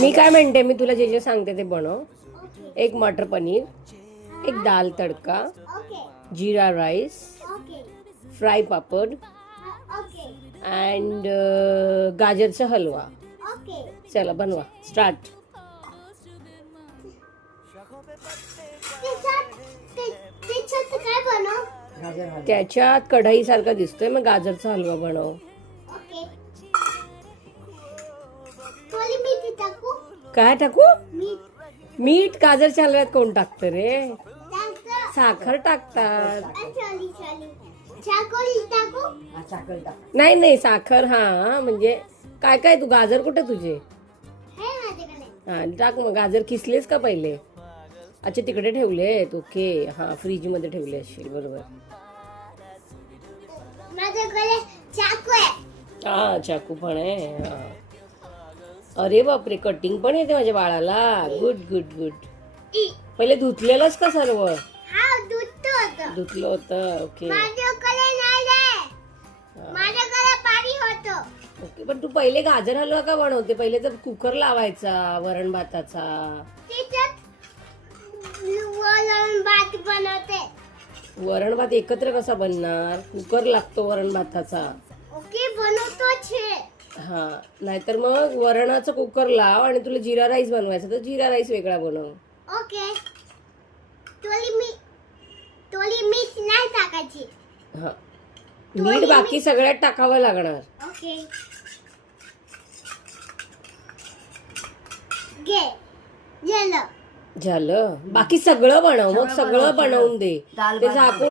मी काय म्हणते, मी तुला जे जे सांगते ते बनव. एक मटर पनीर, एक दाल तडका, जीरा राईस, फ्राय पापड अँड गाजरचा हलवा. चला बनवा, स्टार्ट. त्याच्यात कढई सारखा दिसतोय, मग गाजरचा हलवा बनव. काय टाकू? मीठ गाजरच्या हलव्यात कोण टाकतं रे? साखर टाकतात. नाही नाही साखर. हा म्हणजे काय काय तू गाजर कुठे तुझे? हा टाक मग. गाजर किसलेस का पहिले? अच्छा तिकडे ठेवलेत. ओके हा फ्रीज मध्ये ठेवले असतील. बरोबर. हा चाकू पण आहे. हा. अरे बापरे, कटिंग पण येते माझ्या बाळाला. Good good good. पहिले धुतलेलंच का सर्व? धुतलं होतं. Okay okay. पण तू पहिले गाजर हलवा का बनवते? पहिले तर कुकर लावायचा वरण भाताचा. वरण भात एकत्र कसा बनणार? कुकर लागतो वरण भाताचा. हा नाहीतर मग वरणाचं कुकर लाव आणि तुला जिरा राईस बनवायचा तर जिरा राईस वेगळा बनव. ओके. मीठ नाही टाकायची. हा मीठ बाकी सगळ्यात टाकावं लागणार. ओके. झालं. बाकी सगळं बनव. मग सगळं बनवून दे. ते झाकून